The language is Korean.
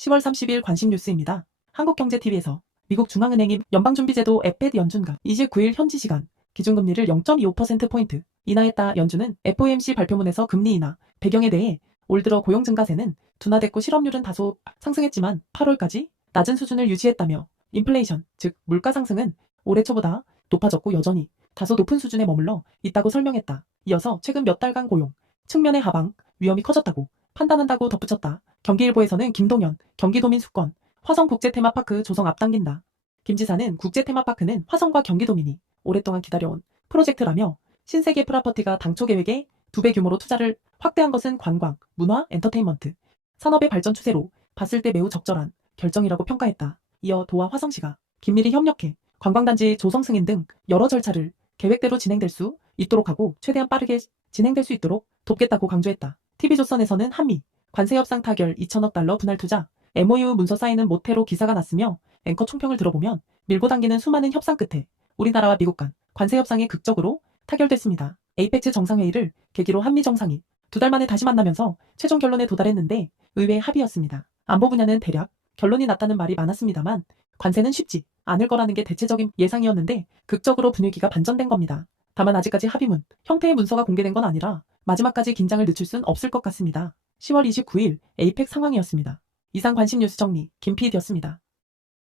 10월 30일 관심 뉴스입니다. 한국경제TV에서 미국 중앙은행인 연방준비제도 에페드 연준가 29일 현지 시간 기준금리를 0.25%포인트 인하했다. 연준은 FOMC 발표문에서 금리 인하 배경에 대해 올 들어 고용 증가세는 둔화됐고 실업률은 다소 상승했지만 8월까지 낮은 수준을 유지했다며 인플레이션, 즉 물가 상승은 올해 초보다 높아졌고 여전히 다소 높은 수준에 머물러 있다고 설명했다. 이어서 최근 몇 달간 고용 측면의 하방 위험이 커졌다고 판단한다고 덧붙였다. 경기일보에서는 김동연 경기도민 수권 화성국제 테마파크 조성 앞당긴다. 김 지사는 국제 테마파크는 화성과 경기도민이 오랫동안 기다려온 프로젝트라며 신세계 프라퍼티가 당초 계획의 두 배 규모로 투자를 확대한 것은 관광, 문화, 엔터테인먼트, 산업의 발전 추세로 봤을 때 매우 적절한 결정이라고 평가했다. 이어 도와 화성시가 긴밀히 협력해 관광단지 조성 승인 등 여러 절차를 계획대로 진행될 수 있도록 하고 최대한 빠르게 진행될 수 있도록 돕겠다고 강조했다. TV조선에서는 한미 관세 협상 타결 2천억 달러 분할 투자 MOU 문서 사인은 모태로 기사가 났으며 앵커 총평을 들어보면 밀고 당기는 수많은 협상 끝에 우리나라와 미국 간 관세 협상이 극적으로 타결됐습니다. 에이펙스 정상회의를 계기로 한미 정상이 두 달 만에 다시 만나면서 최종 결론에 도달했는데 의외의 합의였습니다. 안보 분야는 대략 결론이 났다는 말이 많았습니다만 관세는 쉽지 않을 거라는 게 대체적인 예상이었는데 극적으로 분위기가 반전된 겁니다. 다만 아직까지 합의문 형태의 문서가 공개된 건 아니라 마지막까지 긴장을 늦출 순 없을 것 같습니다. 10월 29일 에이펙 상황이었습니다. 이상 관심 뉴스 정리 김PD였습니다.